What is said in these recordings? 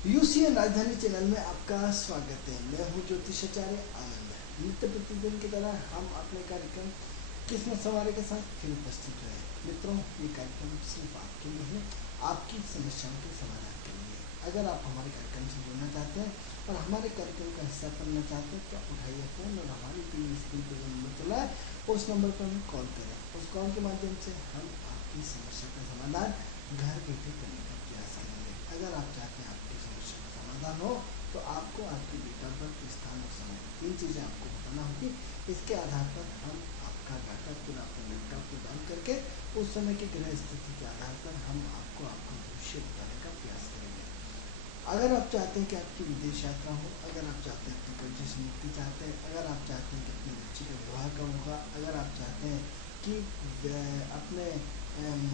UCN राजधानी channel में आपका स्वागत है। मैं हूं ज्योतिषाचार्य आनंद। नित्य प्रतिदिन की तरह हम अपने कार्यक्रम किस्मत सवारे के साथ फिर उपस्थित हुए। मित्रों, ये कार्यक्रम सिर्फ आपके लिए है, आपकी समस्याओं के समाधान के लिए। अगर आप हमारे कार्यक्रम से जुड़ना चाहते हैं और हमारे कार्यक्रम का हिस्सा बनना चाहते हैं तो उठाइए फोन और हमारी टीवी स्क्रीन पर जो नंबर चला है उस नंबर पर हमें कॉल करें। उस कॉल के माध्यम से हम आपकी समस्या का समाधान घर बैठे करने का प्रयास करेंगे। अगर आप चाहते हैं आपकी समस्या का समाधान हो तो आपको आपकी डेट ऑफ बर्थ, स्थान और समय, 3 चीज़ें आपको बताना होगी। इसके आधार पर हम आपका डाटा पूरा अपने लैपटॉप में डाल करके उस समय की ग्रह स्थिति के आधार पर हम आपको आपका भविष्य बताने का प्रयास करेंगे। अगर आप चाहते हैं कि आपकी विदेश यात्रा हो, अगर आप चाहते हैं अपने कर्जे से मुक्ति चाहते हैं, अगर आप चाहते हैं कि अपनी बच्ची का विवाह कब होगा, अगर आप चाहते हैं कि अपने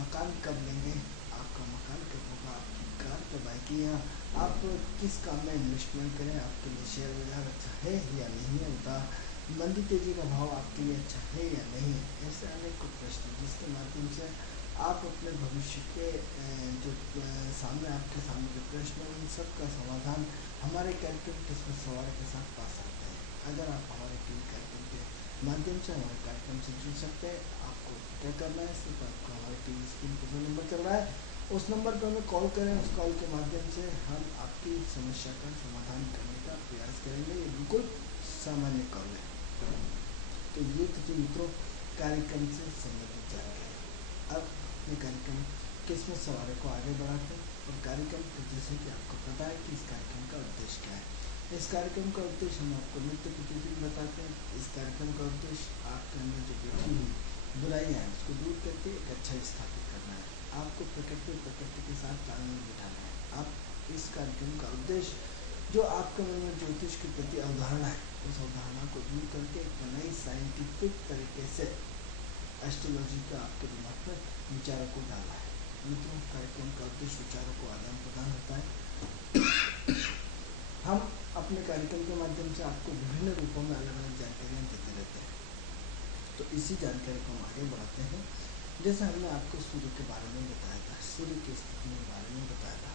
मकान कब लेंगे, आपका मकान कब होगा, आपकी कार कब आएगी, या आप किस काम में इन्वेस्टमेंट करें, आपके लिए शेयर बाजार अच्छा है या नहीं है, उतार मंदी तेजी का भाव आपके लिए अच्छा है या नहीं है, ऐसे अनेक प्रश्न जिसके माध्यम से आप अपने भविष्य के जो सामने आपके सामने जो प्रश्न है उन सब का समाधान हमारे कार्यक्रम किस्मत सवार के साथ पा सकते हैं। अगर आप हमारे टीवी कार्यक्रम के माध्यम से हमारे कार्यक्रम से जुड़ सकते हैं, आपको क्या करना है, सिर्फ आपको हमारे टीवी स्क्रीन पर जो नंबर चल रहा है उस नंबर पर हमें कॉल करें। उस कॉल के माध्यम से हम आपकी समस्या का समाधान करने का प्रयास करेंगे। ये बिल्कुल सामान्य कॉल है। तो ये तो मित्रों कार्यक्रम से संबंधित जानकारी। अब अपने कार्यक्रम किस्मत सवारे को आगे बढ़ाते हैं और कार्यक्रम जैसे कि आपको पता है कि इस कार्यक्रम का उद्देश्य क्या है। इस कार्यक्रम का उद्देश्य हम आपको नित्य प्रतिदिन बताते हैं। इस कार्यक्रम का उद्देश्य आपके अंदर जो बैठी हुई बुराइयाँ हैं उसको दूर करके एक अच्छा स्थापित करना है। आपको प्रकृति के साथ तालमेल बिठाना है। आप इस कार्यक्रम का उद्देश्य जो आपके मन में ज्योतिष के प्रति अवधारणा है उस अवधारणा को दूर करके एक नई साइंटिफिक तरीके से एस्ट्रोलॉजी का आपके दिमाग में विचारों को डाला है। मित्रों, कार्यक्रम का उद्देश्य विचारों को आदान प्रदान होता है। हम अपने कार्यक्रम के माध्यम से आपको विभिन्न रूपों में अलग अलग जानकारियाँ देते रहते हैं। तो इसी जानकारी को हम आगे बढ़ाते हैं। जैसे हमने आपको सूर्य के बारे में बताया था, सूर्य की स्थिति के बारे में बताया था।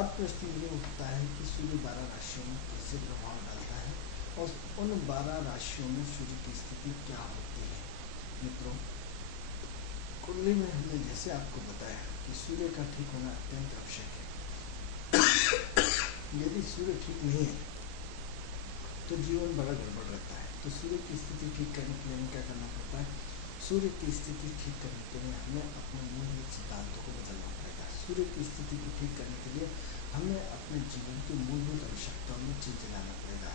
अब प्रश्न ये उठता है कि सूर्य 12 राशियों में कैसे प्रभाव डालता है और उन 12 राशियों में सूर्य की स्थिति क्या होती है। मित्रों, कुंडली में हमने जैसे आपको बताया कि सूर्य का ठीक होना अत्यंत आवश्यक है। यदि सूर्य ठीक नहीं है तो जीवन बड़ा गड़बड़ रहता है। तो सूर्य की स्थिति ठीक करने के लिए हमें क्या करना पड़ता है? सूर्य की स्थिति ठीक करने के लिए हमें अपने मूलभूत सिद्धांतों को बदलना पड़ेगा। सूर्य की स्थिति को ठीक करने के लिए हमें अपने जीवन की मूलभूत आवश्यकताओं में चेंज लाना पड़ेगा।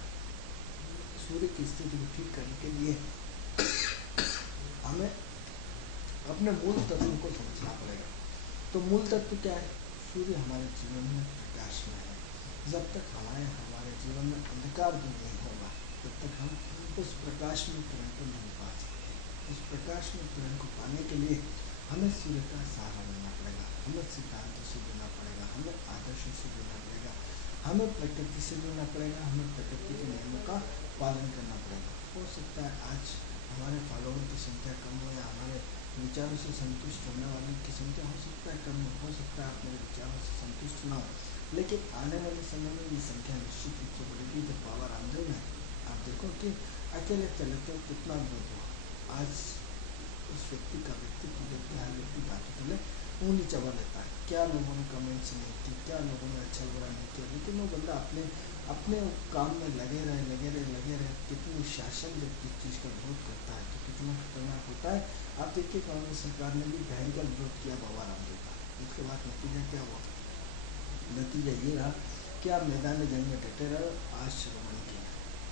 सूर्य की स्थिति को ठीक करने के लिए हमें अपने मूल तत्व को समझना पड़ेगा। तो मूल तत्व क्या है? सूर्य हमारे जीवन में प्रकाश में है। जब तक हमारे जीवन में अंधकार दूर नहीं होगा तब तक हम उस प्रकाश में किरण को नहीं पा सकते। उस प्रकाश में किरण को पाने के लिए हमें सूर्य का सहारा लेना पड़ेगा, हमें सिद्धांतों से जुड़ना पड़ेगा, हमें आदर्शों से जुड़ना पड़ेगा, हमें प्रकृति से जुड़ना पड़ेगा, हमें प्रकृति के नियमों का पालन करना पड़ेगा। हो सकता है आज हमारे फॉलोअर की संख्या कम हो या हमारे विचारों से संतुष्ट होने वालों की संख्या हो सकता है कम हो सकता है आप मेरे विचारों से संतुष्ट ना हो, लेकिन आने वाले समय में ये संख्या निश्चित रूप से बढ़ेगी। जब पावर आमदनी में आप देखो कि अकेले चले तो कितना दूर हो। आज उस व्यक्ति का व्यक्तित्व देखते हर व्यक्ति बातों के लिए उंगली चबा लेता है। क्या लोगों ने कमेंट्स नहीं की, क्या लोगों ने अच्छा बुरा नहीं किया, लेकिन वो बंदा अपने काम में लगे रहे। कितनी शासन जब किस चीज़ का विरोध करता है तो कितना खतरनाक होता है। आप देखिए कांग्रेस सरकार ने भी भयंकर विरोध किया बाबा रामदेव का। उसके बाद नतीजा क्या हुआ? नतीजा ये रहा कि आप मैदान जंग में डटे रहो, आज श्रवण किया।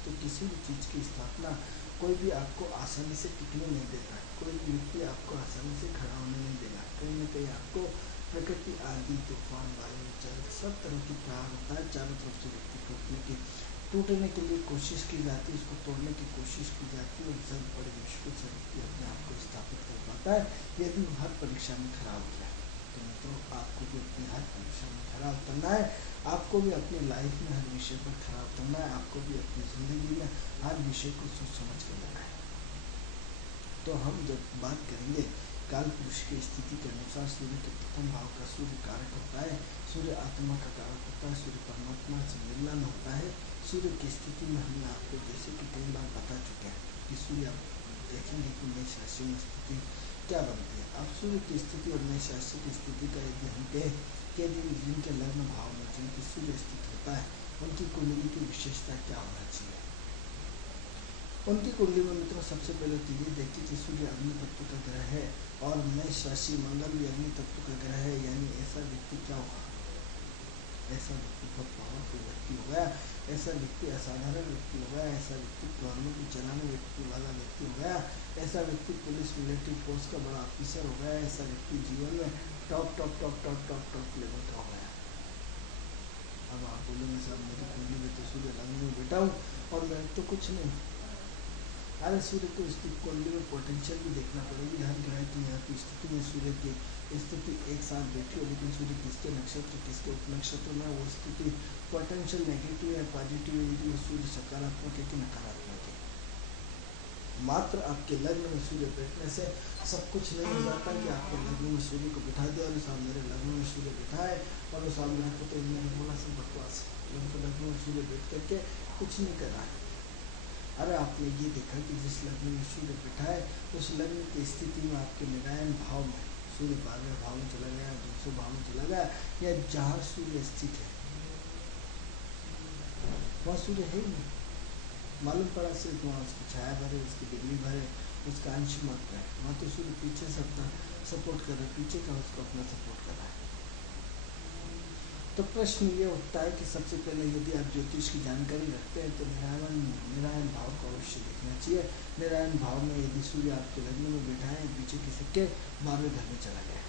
तो किसी भी चीज़ की स्थापना कोई भी आपको आसानी से टिकने नहीं देता, कोई भी व्यक्ति आपको आसानी से खड़ा होने नहीं देगा। कहीं ना कहीं आपको प्रकृति, आंधी, तूफान, वायु, जल सब तरह की प्रहार होता है। चारों तरफ से व्यक्ति टूटने के लिए कोशिश की जाती है, उसको तोड़ने की कोशिश की जाती है और जल्द बड़े मुश्किल से व्यक्ति अपने आप को स्थापित कर पाता है यदि हर परीक्षा में खड़ा हो जाए। तो मित्रों, आपको भी अपनी हर परीक्षा में खड़ा उतरना है, आपको भी अपनी लाइफ में हर विषय पर खड़ा उतरना है, आपको भी अपनी ज़िंदगी में हर विषय को सोच समझ कर लेना है। तो हम जब बात करेंगे काल पुरुष की स्थिति के अनुसार सूर्य के प्रथम भाव का सूर्य कारक होता है। सूर्य आत्मा का कारक होता है। सूर्य परमात्मा से मिलन होता है। सूर्य की स्थिति में हमने आपको जैसे कि कई बार बता चुके हैं कि सूर्य आप देखेंगे कि मेष राशि में स्थिति क्या बनती है। अब सूर्य की स्थिति और मेष राशि की स्थिति का यदि हम कहें कि जिनके लग्न भाव में जिनकी सूर्य स्थित होता है उनकी कुंडली की विशेषता क्या होना चाहिए। उनकी कुंडली में मित्रों सबसे पहले तो ये देखिए कि सूर्य अग्नि तत्व का ग्रह है और मेष राशि मंगल भी अग्नि तत्व का ग्रह है, यानी ऐसा व्यक्ति क्या होगा, ऐसा व्यक्ति बहुत पावरफुल व्यक्ति होगा, ऐसा व्यक्ति असाधारण व्यक्ति होगा, ऐसा व्यक्ति गवर्नमेंट चलाने व्यक्ति वाला व्यक्ति होगा, ऐसा व्यक्ति पुलिस मिलिट्री फोर्स का बड़ा ऑफिसर होगा, ऐसा व्यक्ति जीवन में top top top top top top level का होगा। अब आप बोलेंगे साहब मेरी कुंडली में तो सूर्य लग्न में बैठा हूँ और मैं तो कुछ नहीं। अरे सूर्य को इसकी कुंडली में पोटेंशियल भी देखना पड़ेगी। हर ग्रह की यहाँ की स्थिति में सूर्य की स्थिति एक साथ बैठी हो, लेकिन सूर्य किसके नक्षत्र किसके उपनक्षत्र में वो स्थिति पोटेंशियल नेगेटिव है पॉजिटिव है, सूर्य सकारात्मक है कि नकारात्मक है। मात्र आपके लग्न में सूर्य बैठने से सब कुछ नहीं हो जाता कि आपके लग्न में सूर्य को बिठा दिया और साहब मेरे लग्न में सूर्य बैठा है और साहब मेरे को तो इनमें बोला सब बकवास है, उनको लग्न में सूर्य बैठ करके कुछ नहीं कर रहा है। अरे आपने ये देखा कि जिस लग्न में सूर्य बैठा है उस लग्न की स्थिति में आपके निरायन भाव में सूर्य 12वें भाव में चला गया, दूसरे भाव में चला गया, या जहाँ सूर्य स्थित है वहाँ सूर्य है ही नहीं, मालूम पड़ा सिर्फ वहाँ उसकी छाया भरे, उसकी डिग्री भरे, उसका अंश मात्र है। वहाँ तो सूर्य पीछे से अपना सपोर्ट कर रहा है, पीछे का उसको अपना सपोर्ट कर रहा है। तो प्रश्न ये उठता है कि सबसे पहले यदि आप ज्योतिष की जानकारी रखते हैं तो निरायन भाव को अवश्य देखना चाहिए। निरायन भाव में यदि सूर्य आपके लग्न में बैठा है, पीछे किसी के 12वें घर में चला गया,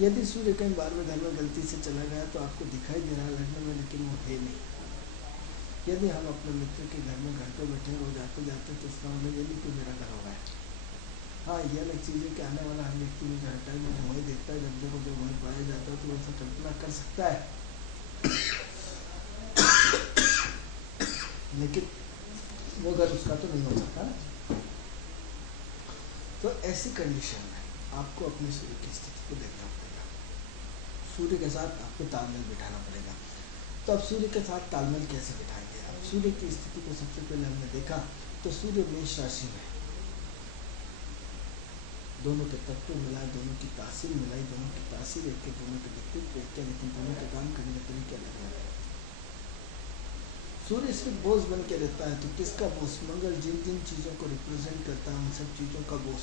यदि सूर्य कहीं 12वें घर में गलती से चला गया तो आपको दिखाई दे रहा है लग्न में, लेकिन वो है नहीं। यदि हम अपने मित्र के घर में घंटों बैठे और जाते जाते तो इसका मतलब ये नहीं कि मेरा घर होगा। हाँ, ये अलग चीज़ है कि आने वाला हर व्यक्ति मुझे हर टाइम मुझे वही देखता है, जब देखो जो वही पाया जाता है तो ऐसा कल्पना कर सकता है, लेकिन वो घर उसका तो नहीं हो सकता ना। तो ऐसी कंडीशन में आपको अपने सूर्य की स्थिति को देखना पड़ेगा, सूर्य के साथ आपको तालमेल बिठाना पड़ेगा। तो अब सूर्य के साथ तालमेल कैसे बिठाएंगे। अब सूर्य की स्थिति को सबसे पहले हमने देखा तो सूर्य मेष राशि में, दोनों के तत्व मिलाए, दोनों की तासीर मिलाई, दोनों की तासीर एक है, दोनों के व्यक्तित्व एक है, लेकिन दोनों के काम करने के तरीके अलग अलग है। सूर्य सिर्फ बोझ बन के रहता है, तो किसका बोझ, मंगल जिन जिन चीजों को रिप्रेजेंट करता है उन सब चीजों का बोझ।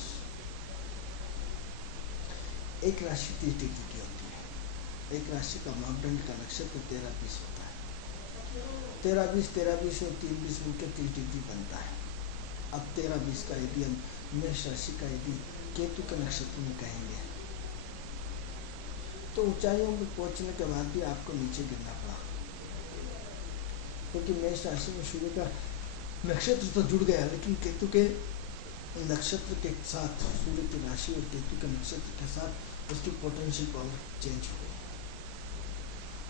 एक राशि 30 डिग्री की होती है, एक राशि का मापदंड का नक्षत्र 13-20 होता है। 13-20 और 3-20 मिलकर 30 डिग्री बनता है। अब 13-20 का यदि हम मेष राशि का यदि केतु के नक्षत्र में कहेंगे तो ऊंचाइयों पर पहुंचने के बाद भी आपको नीचे गिरना पड़ा, क्योंकि मेष राशि में सूर्य का नक्षत्र तो जुड़ गया, लेकिन केतु के नक्षत्र के साथ सूर्य की राशि और केतु के नक्षत्र के साथ उसकी पोटेंशियल पावर चेंज हो गई,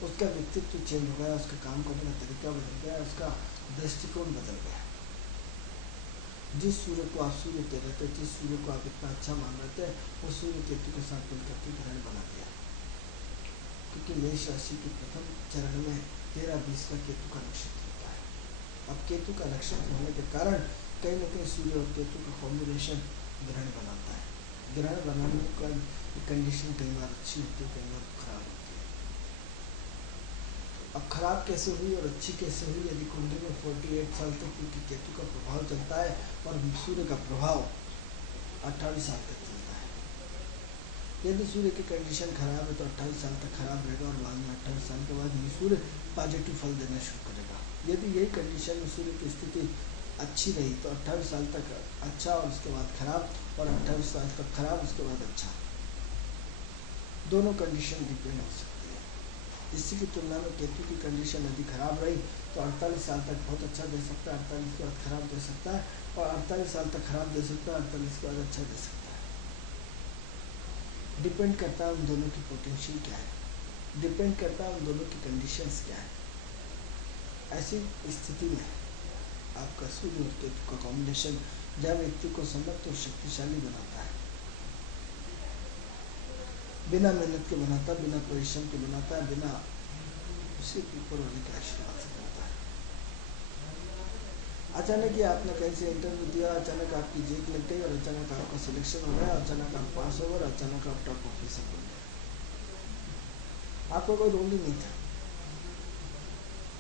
उसका व्यक्तित्व चेंज हो गया, उसका काम करने का तरीका बदल गया, उसका दृष्टिकोण बदल गया। जिस सूर्य को आप सूर्य कह रहे थे, जिस सूर्य को आप इतना अच्छा मान रहे थे, वो सूर्य केतु के साथ मिलकर के ग्रहण बना दिया, क्योंकि मेष राशि के प्रथम चरण में 13-20 का केतु का नक्षत्र होता है। अब केतु का नक्षत्र होने के कारण कहीं न कहीं सूर्य और केतु का कॉम्बिनेशन ग्रहण बनाता है। ग्रहण बनाने का कंडीशन कई बार अच्छी होती है, कई बार खराब होती है। अब खराब कैसे हुई और अच्छी कैसे हुई, यदि कुंडली में 48 साल तक क्योंकि केतु का प्रभाव चलता है और सूर्य का प्रभाव 28 साल तक चलता है। यदि सूर्य की कंडीशन खराब है तो 28 साल तक खराब रहेगा और बाद में 28 साल के बाद ये सूर्य पॉजिटिव फल देना शुरू करेगा। यदि यही कंडीशन में सूर्य की स्थिति अच्छी रही तो 28 साल तक अच्छा और उसके बाद खराब, और 28 साल तक खराब उसके बाद अच्छा, दोनों कंडीशन डिपेंड हो सकती है। इसी की तुलना में केतु की कंडीशन यदि खराब रही तो 48 साल तक बहुत अच्छा दे सकता है, 48 के बाद खराब दे सकता है, और 48 साल तक खराब दे सकता है, 48 के बाद अच्छा दे सकता है। डिपेंड करता है उन दोनों की पोटेंशियल क्या है, डिपेंड करता है उन दोनों की कंडीशंस क्या है। ऐसी स्थिति में आपका सूर्य और केतु का कॉम्बिनेशन जब व्यक्ति को समर्थ और शक्तिशाली बनाता है, बिना मेहनत के बनाता, बिना परिश्रम के बनाता है, बिना उसी ऊपर वाले के आशीर्वाद से करता है। अचानक ही आपने कहीं से इंटरव्यू दिया, अचानक आपकी जेक लग गई और अचानक आपका सिलेक्शन हो गया, अचानक आप पास हो गए, अचानक आप टॉप ऑफिसर बन गए। आपका कोई रोल ही नहीं था,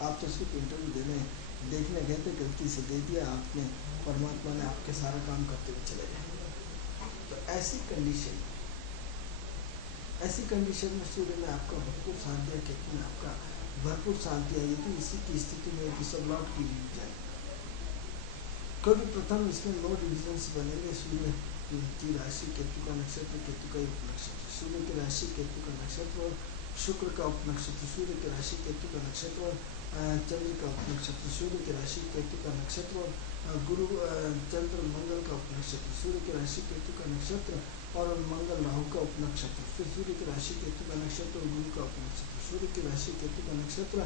आप तो सिर्फ इंटरव्यू देखने गए थे, गलती से दे दिया आपने, परमात्मा ने आपके सारा काम करते हुए चले गए। तो ऐसी कंडीशन में सूर्य ने आपका भरपूर साथ दिया, केतु ने आपका भरपूर साथ दिया। यदि इसी की स्थिति में कि सब लौट की जाए, क्योंकि प्रथम इसमें 9 डिविजन्स बनेंगे। सूर्य की राशि, केतु का नक्षत्र, केतु का उपनक्षत्र, सूर्य की राशि, केतु का नक्षत्र और शुक्र का उपनक्षत्र, सूर्य की राशि, केतु का नक्षत्र और चंद्र का उपनक्षत्र, सूर्य की राशि, केतु का नक्षत्र और गुरु चंद्र मंगल का उपनक्षत्र, सूर्य की राशि, केतु का नक्षत्र और मंगल राहु का उपनक्षत्र, फिर सूर्य की राशि, केतु का नक्षत्र और गुरु का उपनक्षत्र, सूर्य की राशि, केतु का नक्षत्र,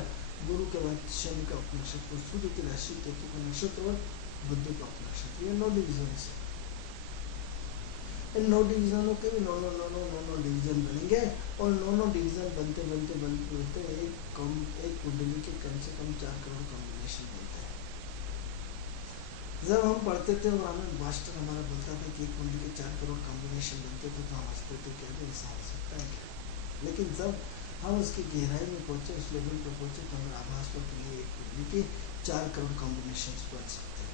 गुरु के बाद शनि का उपनक्षत्र, सूर्य की राशि, केतु का नक्षत्र और बुद्ध का उपनक्षत्र। ये 9 डिविजन है। इन 9 डिविजनों के भी 9 डिवीजन बनेंगे और 9 डिवीजन बनते एक कुंडली के कम से कम 4 करोड़ कॉम्बिनेशन बनते हैं। जब हम पढ़ते थे और हमें मास्टर हमारा बोलता था कि एक कुंडली के 4 करोड़ कॉम्बिनेशन बनते थे तो हम हंसते थे, कहते ऐसा हो सकता है क्या? लेकिन जब हम उसकी गहराई में पहुंचे, उस लेवल पर पहुंचे, तो हमें आभास हुआ कि एक कुंडली के 4 करोड़ कॉम्बिनेशन बन सकते हैं।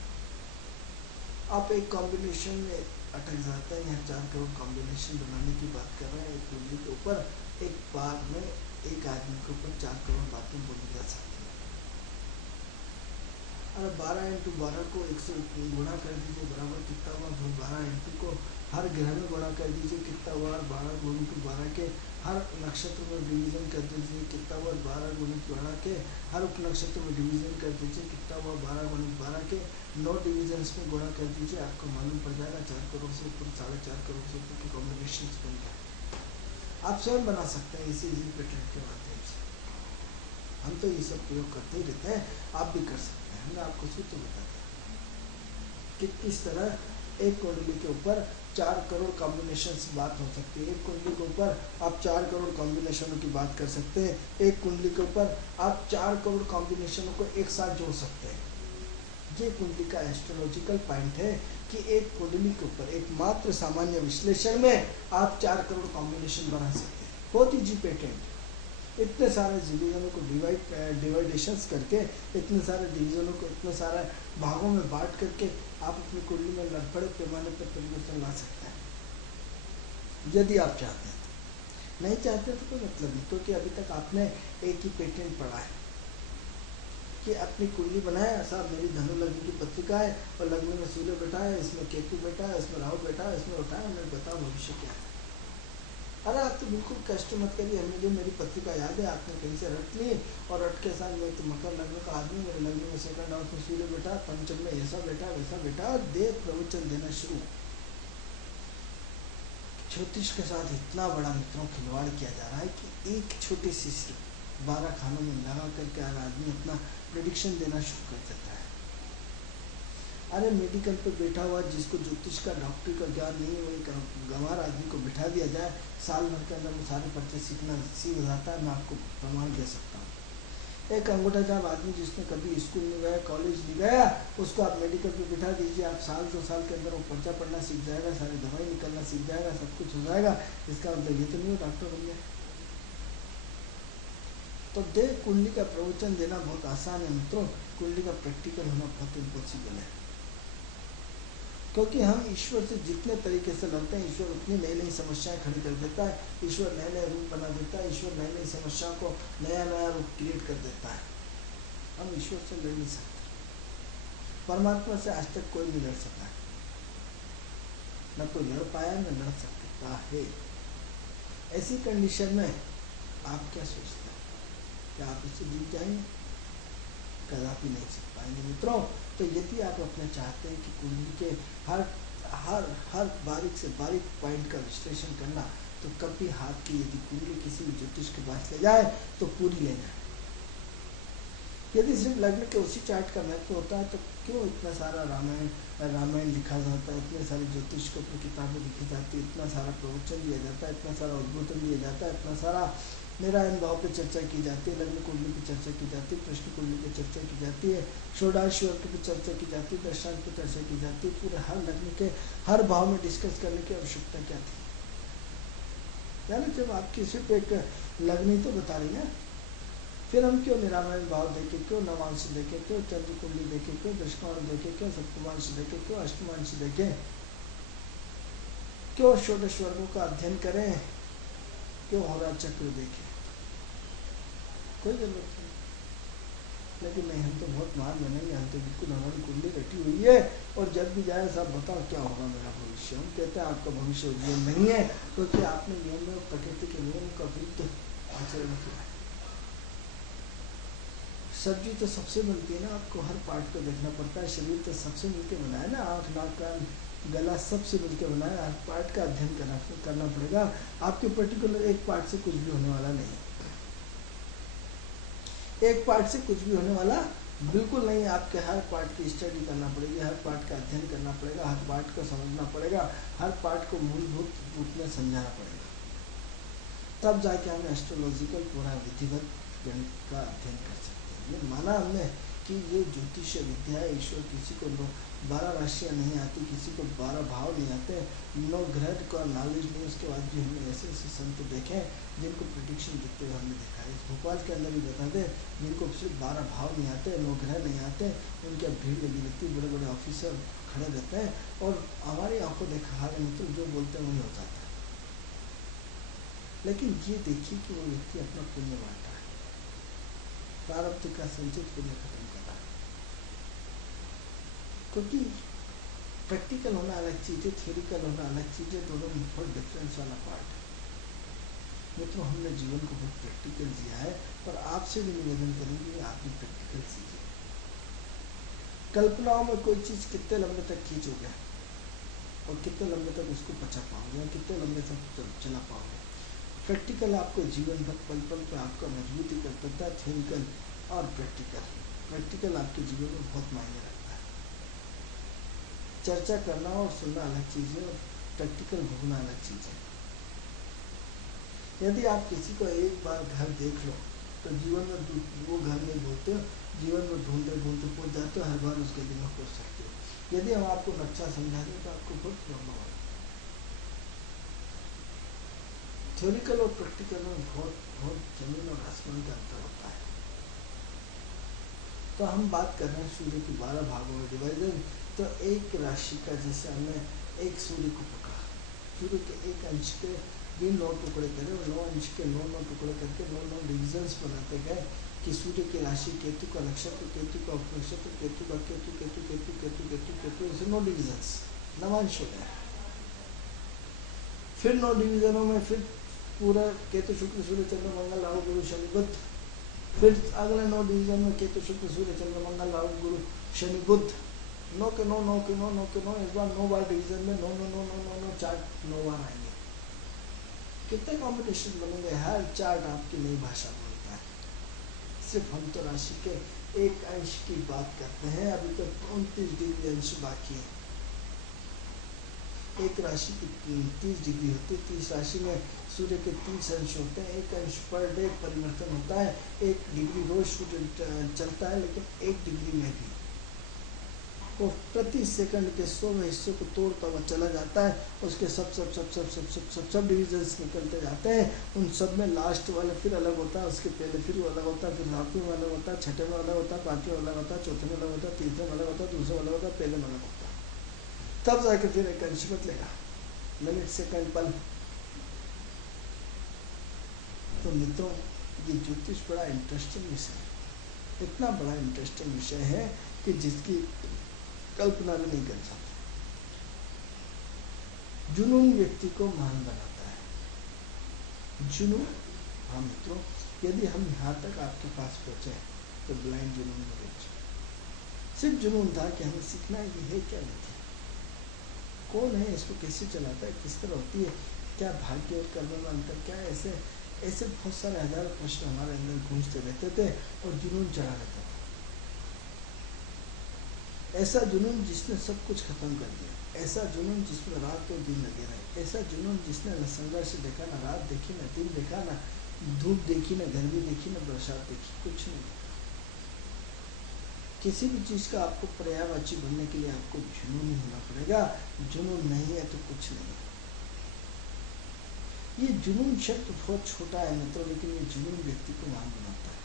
आप एक कॉम्बिनेशन में अटक जाता है, यहाँ 4 करोड़ कॉम्बिनेशन बनाने की बात कर रहे हैं। एक कुंडली के ऊपर एक बार में एक आदमी के ऊपर 4 करोड़ बातें बोली जा सकती है। अरे 12 × 12 को 1 से गुणा कर दीजिए, बराबर कितना हुआ? 12 × को हर ग्रह में गुणा कर दीजिए, कितना हुआ? 12 × 12 के हर नक्षत्र में डिवीजन कर दीजिए, कितना हुआ? 12 × 12 के हर उपनक्षत्र में डिवीजन कर दीजिए, कितना हुआ? 12 × 12 के 9 डिविजन्स में गुणा कर दीजिए, आपको मालूम पड़ जाएगा 4 करोड़ से ऊपर, 4.5 करोड़ से ऊपर के कॉम्बिनेशन बन गए। आप स्वयं बना सकते हैं इसी पेटेंट के माध्यम से। हम तो ये सब प्रयोग करते ही रहते हैं, आप भी कर सकते हैं। मैं आपको सूत्र बताता हूँ कि किस तरह एक कुंडली के ऊपर 4 करोड़ कॉम्बिनेशन बात हो सकती है। एक कुंडली के ऊपर आप 4 करोड़ कॉम्बिनेशनों की बात कर सकते हैं। एक कुंडली के ऊपर आप 4 करोड़ कॉम्बिनेशनों को एक साथ जोड़ सकते हैं। ये कुंडली का एस्ट्रोलॉजिकल पॉइंट है कि एक कुंडली के ऊपर एक मात्र सामान्य विश्लेषण में आप 4 करोड़ कॉम्बिनेशन बना सकते हैं। बहुत ही जी पेटेंट। इतने सारे डिवीजनों को डिवाइडेशंस करके, इतने सारे डिवीजनों को इतने सारे भागों में बांट करके आप अपनी कुंडली में लड़खड़े पैमाने पर परिवर्तन ला सकते हैं यदि आप चाहते हैं। नहीं चाहते तो कोई मतलब नहीं, क्योंकि अभी तक आपने एक ही पेटेंट पढ़ा है कि अपनी कुंडली बनाया, साहब मेरी धनु लग्न की पत्रिका है और लग्न में सूर्य बैठा है, इसमें केतु बैठा है, इसमें राहु बैठा है, इसमें उठा है, मैं बताओ भविष्य क्या है। अरे आप तो बिल्कुल कष्ट मत करिए, हमें जो मेरी पत्रिका याद है आपने कहीं से रट ली और रट के साथ मैं तो मकर लग्न का आदमी, मेरे लग्न में सेकंड हाउस में सूर्य बैठा, पंचम में ऐसा बैठा वैसा बैठा, दे प्रवचन देना शुरू। ज्योतिष के साथ इतना बड़ा मित्रों खिलवाड़ किया जा रहा है कि एक छोटी सी सिर्फ 12 खानों में लगा करके आदमी अपना प्रेडिक्शन देना शुरू कर देता है। अरे मेडिकल पे बैठा हुआ जिसको ज्योतिष का डॉक्टरी का ज्ञान नहीं है, वही गंवार आदमी को बिठा दिया जाए, साल भर के अंदर वो सारे पर्चे सीख जाता है। मैं आपको प्रमाण दे सकता हूँ। एक अंगूठा छाप आदमी जिसने कभी स्कूल नहीं गया, कॉलेज नहीं गया, उसको आप मेडिकल पे बिठा दीजिए, आप साल 2 साल के अंदर वो पर्चा पढ़ना सीख जाएगा, सारी दवाई निकलना सीख जाएगा, सब कुछ हो जाएगा। इसका मतलब ये तो नहीं हो डॉक्टर बन जाए। तो देव कुंडली का प्रवचन देना बहुत आसान है मित्रों, कुंडली का प्रैक्टिकल होना बहुत इम्पॉसिबल है। क्योंकि हम ईश्वर से जितने तरीके से लड़ते हैं, ईश्वर उतनी नई नई समस्याएं खड़ी कर देता है, ईश्वर नए नए रूप बना देता है, ईश्वर नई नई समस्याओं को नया नया रूप क्रिएट कर देता है। हम ईश्वर से लड़ नहीं सकते, परमात्मा से आज तक कोई नहीं लड़ सका है, न कोई लड़ पाया न लड़ सकता है। ऐसी कंडीशन में आप क्या सोचते हैं, क्या आप इससे जीत जाएंगे? कदापि नहीं जीत पाएंगे मित्रों। तो यदि आप अपना चाहते हैं कि कुंडली के हर बारीक से बारीक पॉइंट का विश्लेषण करना, तो कभी हाथ की यदि कुंडली किसी भी ज्योतिष के पास ले जाए तो पूरी ले जाए। यदि सिर्फ लग्न के उसी चार्ट का महत्व होता है तो क्यों इतना सारा रामायण लिखा जाता है, इतने सारे ज्योतिष के ऊपर किताबें लिखी जाती है, इतना सारा प्रवचन दिया जाता है, इतना सारा उद्बोधन दिया जाता है, इतना सारा नारायण भाव पे चर्चा की जाती है, लग्न कुंडली की चर्चा की जाती है, प्रश्न कुंडली की चर्चा की जाती है, षोडश वर्ग की चर्चा की जाती है, दशांश की चर्चा की जाती है। पूरे हर लग्न के हर भाव में डिस्कस करने की आवश्यकता क्या थी? यानी जब आपकी सिर्फ एक लग्न ही तो बता रही ना, फिर हम क्यों निरामयण भाव देखे, क्यों नवांश देखे, क्यों चंद्र कुंडली देखे, क्यों दशमांश देखे, क्यों सप्तमांश देखे, क्यों अष्टमांश देखे, क्यों षोडश वर्गों का अध्ययन करें, क्यों होरा चक्र देखे? कोई जरूरत नहीं। लेकिन नहीं, हम तो बहुत महान बनेंगे, हम तो बिल्कुल हमारी कुंडली रटी हुई है और जब भी जाए साहब बताओ क्या होगा मेरा भविष्य। हम कहते हैं आपका भविष्य उज्जवल नहीं है क्योंकि आपने नियम में प्रकृति के नियम का विरुद्ध आचरण किया है। सब्जी तो सबसे बनती है ना, आपको हर पार्ट को देखना पड़ता है। शरीर तो सबसे मिलकर बना है ना, आँख नाक कान गला सबसे मिलकर बना है। हर पार्ट का अध्ययन करना पड़ेगा। आपके पर्टिकुलर एक पार्ट से कुछ भी होने वाला नहीं है, एक पार्ट से कुछ भी होने वाला बिल्कुल नहीं। आपके हर पार्ट की स्टडी करना पड़ेगी, हर पार्ट का अध्ययन करना पड़ेगा, हर पार्ट को समझना पड़ेगा, हर पार्ट को मूलभूत रूप में समझाना पड़ेगा, तब जाके हमें एस्ट्रोलॉजिकल पूरा विधिवत गणित का अध्ययन कर सकते हैं। ये माना हमने कि ये ज्योतिष विद्या है। ईश्वर किसी को 12 राशियाँ नहीं आती, किसी को 12 भाव नहीं आते, 9 ग्रह का नॉलेज नहीं, उसके बाद भी हमने ऐसे ऐसे संत देखे जिनको प्रिडिक्शन देते हुए हमने देखा है। भोपाल के अंदर भी बता दें, जिनको सिर्फ 12 भाव नहीं आते, 9 ग्रह नहीं आते, उनकी भीड़ लगी रहती है, बड़े बड़े ऑफिसर खड़े रहते हैं और हमारी आंखों देखा हाल मतलब जो बोलते हैं वही हो जाता है। लेकिन ये देखिए कि वो व्यक्ति अपना पुण्य बांटा है, प्रारब्ध का संचित पुण्य खत्म कर रहा है। क्योंकि प्रैक्टिकल होना अलग चीज़ है, थ्योरिकल होना अलग चीज़ है, दोनों में बहुत डिफरेंस वाला पार्ट है। मित्रों, हमने जीवन को बहुत प्रैक्टिकल जिया है और आपसे भी निवेदन करेंगे कि आप भी प्रैक्टिकल सीखिए। कल्पनाओं में कोई चीज़ कितने लंबे तक खींचोगे और कितने लंबे तक उसको पचा पाओगे, कितने लंबे तक चला पाओगे। प्रैक्टिकल आपको जीवन भर पल पल पे आपका मजबूती करता है, थ्योरिकल और प्रैक्टिकल। प्रैक्टिकल आपके जीवन में बहुत मायने रखता है। चर्चा करना और सुनना अलग चीज़ है और प्रैक्टिकल भोगना अलग चीज़ है। यदि आप किसी को एक बार घर देख लो तो जीवन में वो घर नहीं बोलते, जीवन में ढूंढते ढूंढते पहुँच जाते हो, हर बार उसके दिन में पहुँच सकते हो। यदि हम आपको नक्शा समझा दें तो आपको बहुत प्रॉब्लम होगा। थ्योरिकल और प्रैक्टिकल में बहुत बहुत जमीन और आसमान का अंतर होता है। तो हम बात कर रहे हैं सूर्य की 12 भागों में डिवाइजन। तो एक राशि का जैसे हमने एक सूर्य को पकड़ा, सूर्य के एक अंश के भी 9 टुकड़े करे और 9 अंश के 9 टुकड़े करके 9 डिविजन्स बनाते गए कि सूर्य की राशि, केतु का नक्षत्र, केतु का उपनक्षत्र, केतु का केतु केतु केतु केतु केतु केतु ऐसे 9 डिविजन्स, नवांश हो गए। फिर 9 डिविजनों में फिर पूरा केतु शुक्र सूर्य चंद्र मंगल राहु गुरु शनि बुध। फिर अगले 9 डिवीजन में केतु शुक्र सूर्य चंद्र मंगल राहु गुरु शनि बुध। 9 के 9 9 के 9 9 के 9, इस बार 9 बार डिवीजन में 9 9 9 9 9 9 चार्ट 9 बार आएंगे। कितने कॉम्पिटिशन बनेंगे, हर चार्ट आपकी नई भाषा बोलता है। सिर्फ हम तो राशि के एक अंश की बात करते हैं, अभी तो 29 डिग्री अंश बाकी है। एक राशि की 30 डिग्री होती है, 30 राशि में सूर्य के 30 अंश होते हैं, एक अंश पर डे परिवर्तन होता है, 1 डिग्री रोज सूर्य चलता है, लेकिन 1 डिग्री में भी वो प्रति सेकंड के 100वें हिस्से को तोड़ता हुआ चला जाता है। उसके सब डिविजन्स निकलते जाते हैं, उन सब में लास्ट वाला फिर अलग होता है, उसके पहले फिर वो अलग होता है, फिर 7वें में अलग होता है, 6ठे में अलग होता है, 5वें में अलग होता है, 4थे में अलग होता है, 3रे में अलग होता है, दूसरे में अलग होता है, पहले में अलग होता है। तब जाके फिर एक अंश बदलेगा, मिनट सेकंड पल। तो मित्रों, ये ज्योतिष बड़ा इंटरेस्टिंग विषय है, इतना बड़ा इंटरेस्टिंग विषय है कि जिसकी कल्पना भी नहीं कर सकते। जुनून व्यक्ति को महान बनाता है। जुनून, हाँ मित्रों, यदि हम यहाँ तक आपके पास पहुँचे तो ब्लाइंड जुनून में बेच, सिर्फ जुनून था कि हमें सीखना है कि है क्या नहीं, कौन है, इसको कैसे चलाता है, किस तरह होती है, क्या भाग्य और कर्म में अंतर क्या है। ऐसे ऐसे बहुत सारे हजारों प्रश्न हमारे अंदर गूंजते रहते थे और जुनून चढ़ा रहता था। ऐसा जुनून जिसने सब कुछ खत्म कर दिया, ऐसा जुनून जिसमें रात और दिन लगे रहे, ऐसा जुनून जिसने न संघर्ष देखा, न रात देखी, न दिन देखा, न धूप देखी, न गर्मी देखी, न बरसात देखी, कुछ नहीं। किसी भी चीज़ का आपको पर्यायवाची बनने के लिए आपको जुनून ही होना पड़ेगा। जुनून नहीं है तो कुछ नहीं। ये जुनून शब्द बहुत छोटा है मित्रों, लेकिन ये जुनून व्यक्ति को महान बनाता है।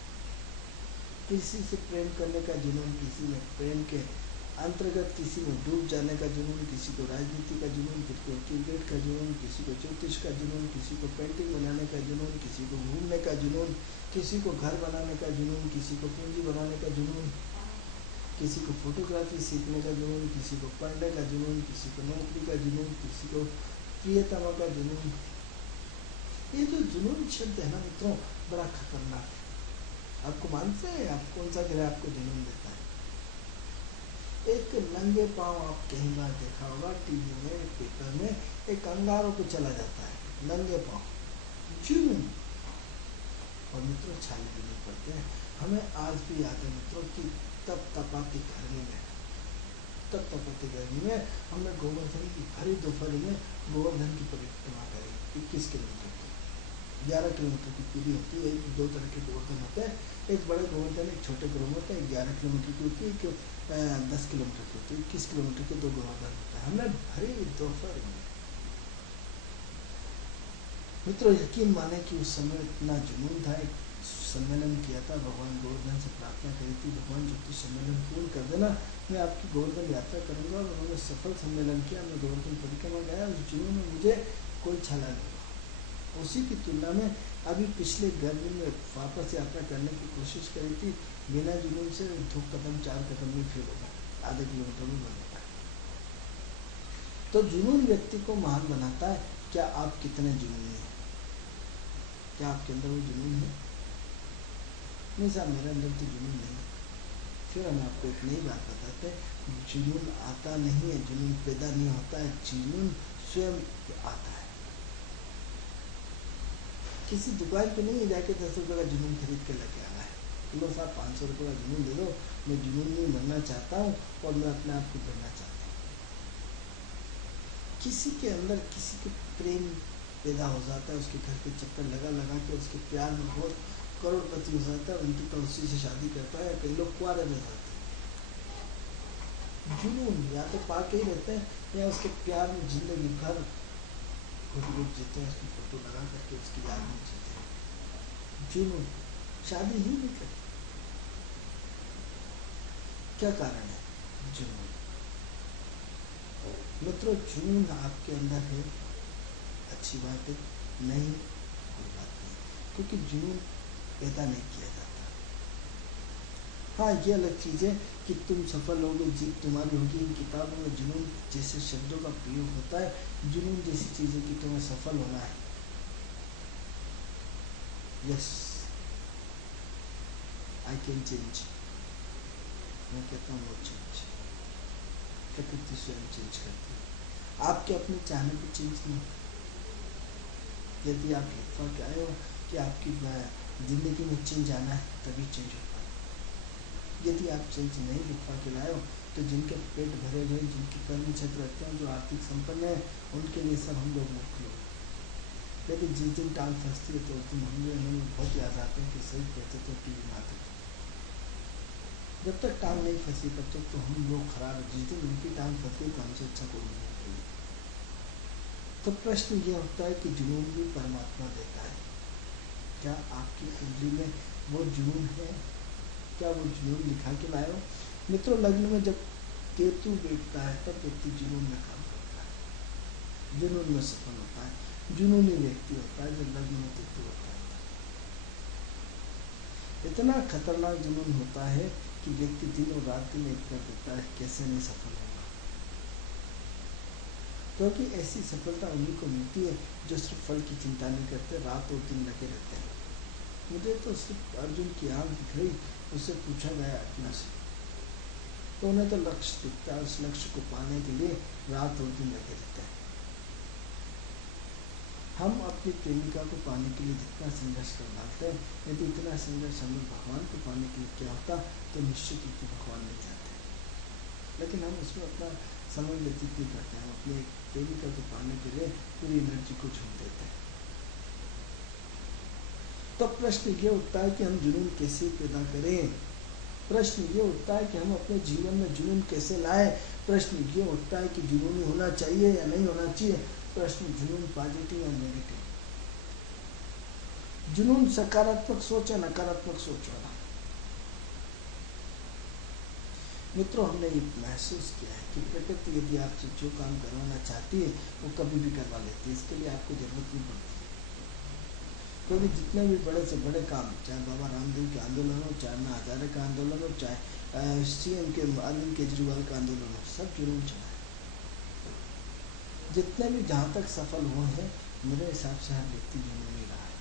किसी से प्रेम करने का जुनून, किसी में प्रेम के अंतर्गत किसी में डूब जाने का जुनून, किसी को राजनीति का जुनून, किसी को क्रिकेट का जुनून, किसी को ज्योतिष का जुनून, किसी को पेंटिंग बनाने का जुनून, किसी को घूमने का जुनून, किसी को घर बनाने का जुनून, किसी को पूंजी बनाने का जुनून, किसी को फोटोग्राफी सीखने का जुनून, किसी को पढ़ने का जुनून, किसी को नौकरी का जुनून, किसी को प्रियतमा का जुनून। ये जो जुनून शब्द है ना मित्रों, बड़ा खतरनाक है। आपको मानते हैं? आप कौन सा ग्रह आपको जुनून देता है? एक नंगे पांव आप कहीं बार देखा होगा टीवी में, पेपर में, एक अंगारों पे चला जाता है नंगे पांव, जुनून। और मित्रों छाले भी नहीं पड़ते हैं। हमें आज भी याद है मित्रों कि तप तपाती गर्मी में हमने गोवर्धन की भरी दोपहर में गोवर्धन की परिक्रमा करी 21 किलोमीटर की, 11 किलोमीटर की पूरी होती है। दो तरह के गोवर्धन होते हैं, एक बड़े गोवर्धन, एक छोटे गोवर्धन होते हैं। 11 किलोमीटर की होती है, एक 10 किलोमीटर की होती है। 21 किलोमीटर के दो गोवर्धन होते हैं। हमने भरी दोपहर में मित्रों यकीन माने कि उस समय इतना जुनून था। एक सम्मेलन किया था, भगवान गोवर्धन से प्रार्थना करी थी, भगवान जब सम्मेलन पूर्ण कर देना मैं आपकी गोवर्धन यात्रा करूंगा। और उन्होंने सफल सम्मेलन किया, मैं गोवर्धन परिक्रमा गया। उस जुनून में मुझे कोई छाला नहीं हुआ। उसी की तुलना में अभी पिछले गर्मी में वापस यात्रा करने की कोशिश करी थी, बिना जुनून से 4 कदम में फेल हो गया, आधे किलोमीटर में बन गया। तो जुनून व्यक्ति को महान बनाता है। क्या आप कितने जुनूनी हैं? क्या आपके अंदर वो जुनून है? नहीं साहब मेरे अंदर तो जुनून नहीं। फिर हम आपको एक नई बात बताते हैं, जुनून आता नहीं है, जुनून पैदा नहीं होता है, जुनून स्वयं आता है। किसी दुकान पे नहीं जाके 10 रुपये का जुनून खरीद के लेके आना है। लो साहब 500 रुपये का जुनून दे दो, मैं जुनून नहीं बनना चाहता हूँ और मैं अपने आप को बनना चाहता हूँ। किसी के अंदर किसी के प्रेम पैदा हो जाता है, उसके घर के चक्कर लगा के उसके प्यार में बहुत करोड़पति हो जाता है, उनकी तो उसी से शादी करता है। कई लोग कुआरे रह जाते हैं। जुनून या तो पाके ही रहते हैं या उसके प्यार में जिंदगी भर घुट जीते हैं, उसकी फोटो लगा करके उसकी याद में जीते हैं। जुनून शादी ही नहीं करते। क्या कारण है? जुनून। मित्रों जुनून आपके अंदर है, अच्छी बात है, नहीं कोई बात नहीं, क्योंकि जुनून पैदा नहीं किया जाता। हाँ ये अलग चीज़ है कि तुम सफल होगे, जीत तुम्हारी होगी। इन किताबों में जुनून जैसे शब्दों का प्रयोग होता है। जुनून जैसी चीज़ है कि तुम्हें सफल होना है। Yes I can change. मैं कहता हूँ वो चेंज, प्रकृति स्वयं चेंज करती है। आपके अपने चाहने पर चेंज नहीं। यदि आप लिखवा के आए हो कि आपकी ज़िंदगी में चेंज आना है तभी चेंज होता है। यदि आप चेंज नहीं लिखवा के लाए हो तो जिनके पेट भरे हुए, जिनके कर्म क्षेत्र रहते हैं, जो आर्थिक संपन्न है, उनके लिए सब हम लोग मूर्ख लोग। लेकिन जिस दिन टांग फंसती है तो उस दिन हमें बहुत याद आते हैं कि सही कहते तो टी वी आते थे। जब तक टांग नहीं फंसी तब तक तो हम लोग खराब है। जिस दिन उनकी टांग फंसी तो हमसे अच्छा कोई नहीं। तो प्रश्न ये होता है कि जुनून भी परमात्मा देता है। क्या आपकी कुंडली में वो जुनून है? क्या वो जुनून लिखा के लाए हो? मित्रों लग्न में जब केतु बैठता है तब व्यक्ति जुनून में काम करता है, जुनून में सफल होता है। जुनूनी व्यक्ति होता है जब लग्न में केतु होता है। इतना खतरनाक जुनून होता है कि व्यक्ति दिन और रात दिन एक कर देता है, कैसे नहीं सफल होगा। क्योंकि ऐसी सफलता उन्हीं को मिलती है जो सिर्फ फल की चिंता नहीं करते, रात और दिन लगे रहते हैं। मुझे तो सिर्फ अर्जुन की आँख दिख रही, उससे पूछा गया आत्मा से, तो उन्हें तो लक्ष्य दिखता है, उस लक्ष्य को पाने के लिए रात और दिन लगे रहते हैं। हम अपनी प्रेमिका को पाने के लिए जितना संघर्ष कर डालते हैं, यदि इतना संघर्ष हमें भगवान को पाने के लिए क्या होता तो निश्चित ही भगवान नहीं चाहते। लेकिन हम उसमें अपना समय व्यतीत नहीं करते हैं। हम अपने प्रेमिका को पाने के लिए पूरी एनर्जी को झोंक देते हैं। तो प्रश्न ये उठता है कि हम जुनून कैसे पैदा करें। प्रश्न ये उठता है कि हम अपने जीवन में जुनून कैसे लाएं। प्रश्न ये उठता है कि जुनून होना चाहिए या नहीं होना चाहिए। प्रश्न जुनून पॉजिटिव या नेगेटिव, जुनून सकारात्मक सोच या नकारात्मक सोच वाला। मित्रों, हमने ये महसूस किया है कि प्रकृति यदि आपसे जो काम करवाना चाहती है वो कभी भी करवा लेती है। इसके लिए आपको जरूरत नहीं पड़ती, क्योंकि जितने भी बड़े से बड़े काम, चाहे बाबा रामदेव के आंदोलन हो, चाहे अन्ना हजारे का आंदोलन हो, चाहे सीएम के अरविंद केजरीवाल का आंदोलन हो, सब जुनून चला है। जितने भी जहाँ तक सफल हुए हैं, मेरे हिसाब से हर व्यक्ति जुनून ही रहा है।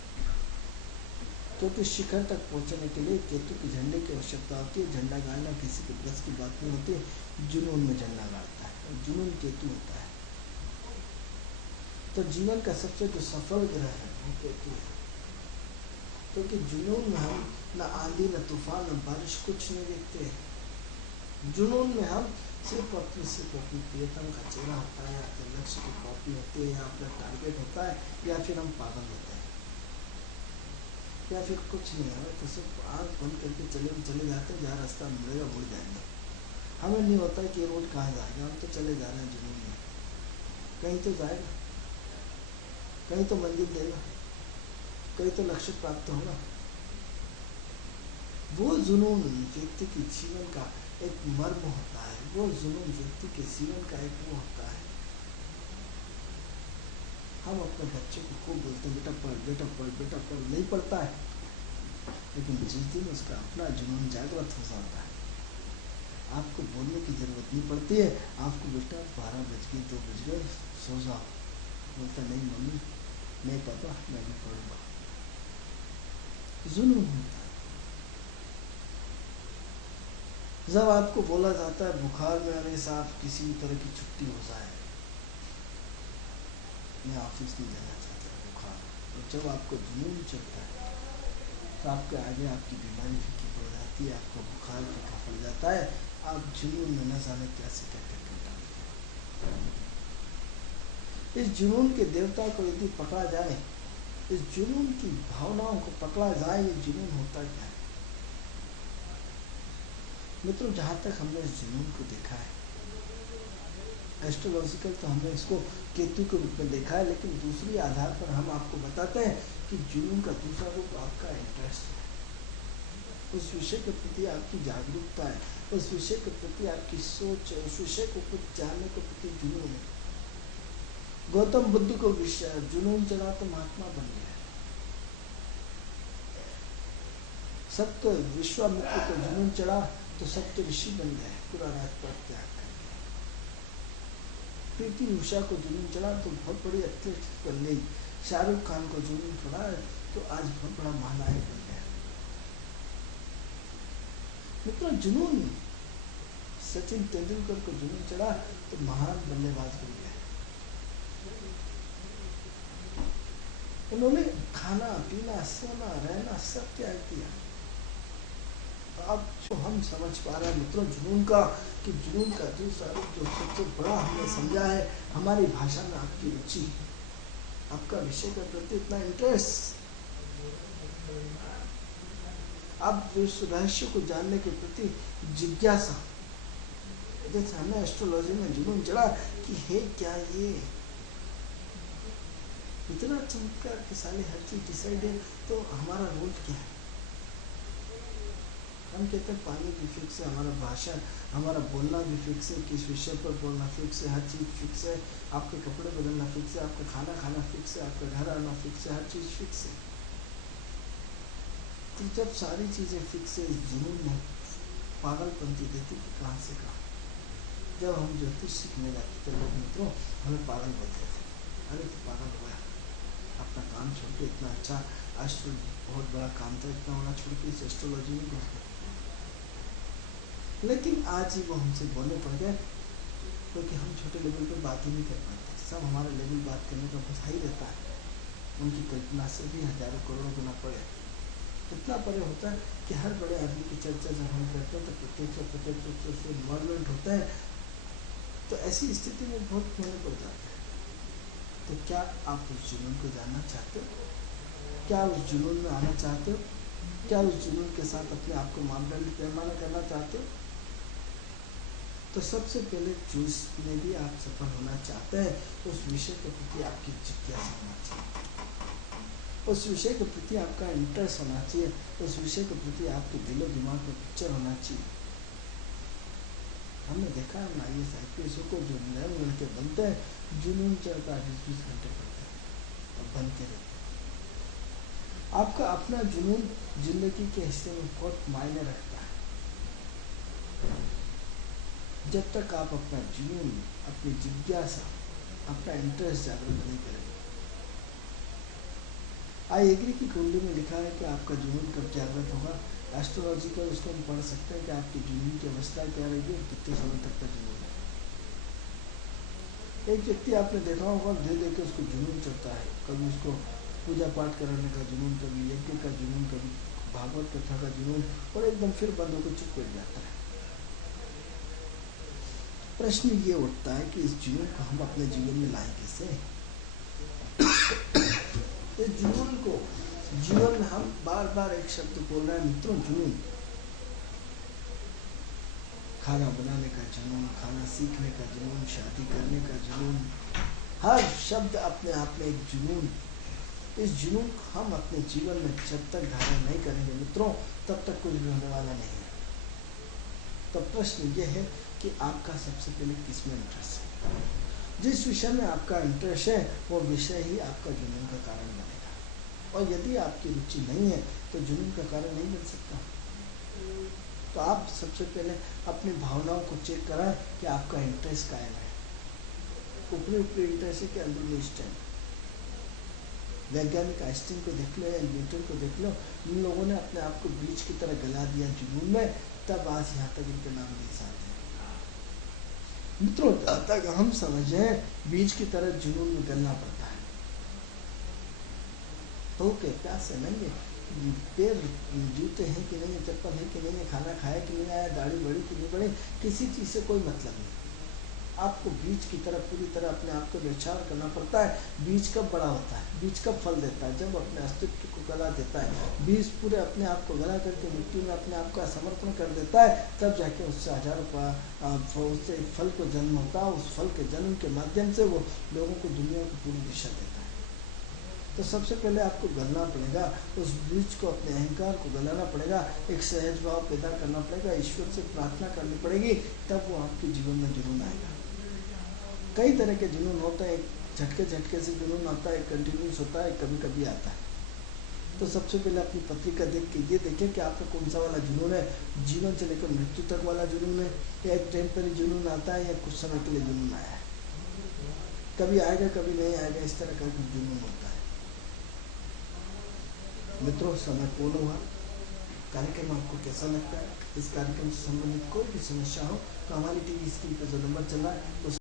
क्योंकि शिखर तक पहुँचने के लिए केतु के झंडे की आवश्यकता होती है। झंडा गाड़ना किसी के बस की बात नहीं होती, जुनून में झंडा गाड़ता है और जुनून केतु होता है। तो जीवन का सबसे जो सफल ग्रह है वो केतु है, क्योंकि जुनून में हम न आंधी, न तूफान, न बारिश, कुछ नहीं देखते हैं। जुनून में हम सिर्फ अपनी प्रियतम का चेहरा होता है, या अपने लक्ष्य की कॉपी होती है, या अपना टारगेट होता है, या फिर हम पागल होते हैं, या फिर कुछ नहीं है। तो सिर्फ आँख बंद करके चले जाते हैं, जहाँ रास्ता मुड़ेगा मुड़ जाएंगे। हमें नहीं होता है कि ये रोड कहाँ जाएगा, हम तो चले जा रहे हैं जुनून में। कहीं तो जाएगा, कहीं तो मंजिल देगा, कहीं तो लक्ष्य प्राप्त होगा। वो जुनून व्यक्ति के जीवन का एक मर्म होता है। वो जुनून व्यक्ति के जीवन का एक वो होता है। हम अपने बच्चे को खूब बोलते हैं, बेटा पढ़, बेटा पढ़, बेटा पढ़, नहीं पढ़ता है। लेकिन जिस दिन उसका अपना जुनून जागृत हो जाता है, आपको बोलने की जरूरत नहीं पड़ती है। आपको बेटा 12 बज गए, 2 बज गए, सो जाओ। बोलता नहीं मम्मी, नहीं पापा, मैं भी पढ़ूंगा। जुनून होता है। जब आपको बोला जाता है बुखार में अरे साहब किसी भी तरह की छुट्टी हो जाए, मैं ऑफिस नहीं जाना चाहता, बुखार, और जब आपको जुनून चलता है तो आपके आगे आपकी बीमारी फीकी पड़ जाती है, आपको बुखार फीका पड़ जाता है। आप जुनून में न जाने कैसे क्या करते हैं। इस जुनून के देवता को यदि पकड़ा जाए, इस जुनून की भावनाओं को पकड़ा जाए, ये जुनून होता क्या है। मित्रों, जहाँ तक हमने इस जुनून को देखा है, एस्ट्रोलॉजिकल तो हमने इसको केतु के रूप में देखा है, लेकिन दूसरी आधार पर हम आपको बताते हैं कि जुनून का दूसरा रूप आपका इंटरेस्ट है। उस विषय के प्रति आपकी जागरूकता है, उस विषय के प्रति आपकी सोच है, उस विषय को कुछ जानने के प्रति जुनून है। गौतम बुद्ध को जुनून चढ़ा तो महात्मा बन गया। सत्य विश्वामित्र को जुनून चढ़ा तो सत्य ऋषि बन गए, पूरा राजपाट त्याग करके। पीटी उषा को जुनून चढ़ा तो बहुत बड़ी एथलीट बन गई। शाहरुख खान को जुनून चढ़ा तो आज बहुत बड़ा महानायक बन गया। मित्रों, जुनून, सचिन तेंदुलकर को जुनून चढ़ा तो महान बल्लेबाज बन गए। उन्होंने खाना पीना सोना रहना सब त्याग दिया। अब जो हम समझ पा रहे हैं मित्रों जुनून का, कि जुनून का दूसरा रूप जो सबसे बड़ा हमने समझा है, हमारी भाषा में आपकी रुचि, आपका विषय के प्रति इतना इंटरेस्ट, आप इस रहस्य को जानने के प्रति जिज्ञासा। जैसे हमने एस्ट्रोलॉजी में जुनून चढ़ा कि है क्या ये, इतना चमत्कार के साले हर चीज डिसाइड है, तो हमारा रोल क्या है। हम कहते हैं पानी भी फिक्स है, हमारा भाषा, हमारा बोलना भी फिक्स है, किस विषय पर बोलना फिक्स है, हर चीज़ फिक्स है, आपके कपड़े बदलना फिक्स है, आपका खाना खाना फिक्स है, आपका घर आना फिक्स है, हर चीज़ फिक्स है। तो जब सारी चीज़ें फिक्स है, जुनून में पागलपंती देती कि कहाँ से कहाँ। जब हम ज्योतिष सीखने जाते थे लोग मित्रों हमें पागल बोलते थे, अरे तो पागल हो गया, अपना काम छोड़ के, इतना अच्छा एस्ट्रो बहुत बड़ा काम था, इतना बड़ा छोड़ के इस एस्ट्रोलॉजी में घुस गए। लेकिन आज ही वो हमसे बोलने पड़ गए, क्योंकि हम छोटे लेवल पे बात ही नहीं कर पाते। सब हमारा लेवल बात करने का बस ही रहता है, उनकी कल्पना से भी हजारों करोड़ों गुना पड़े। इतना परे होता है कि हर बड़े आदमी की चर्चा जब हम करते हैं तो प्रत्यक्ष और प्रत्यक्ष रूप से उससे इन्वॉल्वमेंट होता है, तो ऐसी स्थिति में बहुत महंगे पड़ जाता है। तो क्या आप उस जुनून को जानना चाहते हो? क्या उस जुनून में आना चाहते हो? क्या उस जुनून के साथ अपने आप को मापदंड पैमाना करना चाहते हो? तो सबसे पहले जिसमें भी आप सफल होना चाहते हैं, उस विषय के प्रति आपकी जिज्ञासा होना चाहिए, उस विषय के प्रति आपका इंटरेस्ट होना चाहिए, उस विषय के प्रति आपके दिलो दिमाग में पिक्चर होना चाहिए। हमने देखा है ना, IAS IPS को जो नए लड़के बनते हैं, जुनून चढ़ता 20-20 घंटे पढ़ते हैं और बनते रहते हैं। आपका अपना जुनून जिंदगी के हिस्से में बहुत मायने रखता है। जब तक आप अपना जुनून, अपनी जिज्ञासा, अपना इंटरेस्ट जागृत नहीं करेंगे। आई एग्री की कुंडली में लिखा है कि आपका जुनून कब जागृत होगा। एस्ट्रोलॉजिकल उसको हम पढ़ सकते हैं कि आपकी जुनून की अवस्था क्या रहेगी और कितने समय तक का जुनून है। एक व्यक्ति आपने देखा होगा, धीरे धीरे उसको जुनून चढ़ता है, कभी उसको पूजा पाठ कराने का जुनून, कभी यज्ञ का जुनून, कभी भागवत कथा का जुनून, और एकदम फिर बंद होकर चुप बैठ जाता है। प्रश्न ये उठता है कि इस जुनून को हम अपने जीवन में लाएं कैसे? इस जुनून को जीवन में हम बार बार एक शब्द बोल रहे हैं मित्रों, जुनून। खाना बनाने का जुनून, खाना सीखने का जुनून, शादी करने का जुनून, हर शब्द अपने आप में एक जुनून। इस जुनून को हम अपने जीवन में जब तक धारण नहीं करेंगे मित्रों, तब तक कुछ भी होने वाला नहीं है। तो प्रश्न यह है कि आपका सबसे पहले किस में इंटरेस्ट है? जिस विषय में आपका इंटरेस्ट है, वो विषय ही आपका जुनून का कारण बनेगा। और यदि आपकी रुचि नहीं है तो जुनून का कारण नहीं बन सकता। तो आप सबसे पहले अपनी भावनाओं को चेक कराएं कि आपका इंटरेस्ट कायम है। ऊपरी ऊपरी इंटरेस्ट है कि अंदरूनी स्ट्रेंथ। वैज्ञानिक आइंस्टीन को देख लो या न्यूटन को देख लो, इन लोगों ने अपने आप को बीज की तरह गला दिया जुनून में, तब आज यहाँ तक इनके नाम नहीं साधे। मित्रों, जहाँ तक हम समझें, बीज की तरह जुनून में गलना पड़ता है। तो के प्यास से नहीं है, पैर जूते हैं कि नहीं, चप्पल है कि नहीं, खाना खाया कि नहीं आया, दाढ़ी बढ़ी कि नहीं बढ़ी, किसी चीज़ से कोई मतलब नहीं। आपको बीज की तरह पूरी तरह अपने आप को निर्धार करना पड़ता है। बीज कब बड़ा होता है, बीज कब फल देता है? जब अपने अस्तित्व को गला देता है। बीज पूरे अपने आप को गला करके मिट्टी में अपने आप का समर्पण कर देता है, तब जाके उससे हजारों का उससे फल को जन्म होता है। उस फल के जन्म के माध्यम से वो लोगों को दुनिया की पूरी दिशा देता है। तो सबसे पहले आपको गलना पड़ेगा, उस बीज को, अपने अहंकार को गलाना पड़ेगा, एक सहज भाव पैदा करना पड़ेगा, ईश्वर से प्रार्थना करनी पड़ेगी, तब वो आपके जीवन में जुनून आएगा। कई तरह के जुनून होते हैं, झटके झटके से जुनून आता है, कंटिन्यूस होता है, कभी कभी आता है। तो सबसे पहले अपनी पत्रिका देख के ये देखें कि आपका कौन सा वाला जुनून है। जीवन से लेकर मृत्यु तक वाला जुनून है, या एक टेम्पररी जुनून आता है, या कुछ समय के लिए जुनून आया है। कभी आएगा कभी नहीं आएगा, इस तरह का जुनून होता है। मित्रों, समय पूर्ण हुआ। कार्यक्रम आपको कैसा लगता है? इस कार्यक्रम से संबंधित कोई भी समस्या हो तो हमारी टीवी स्क्रीन पर जो नंबर चल रहा है उस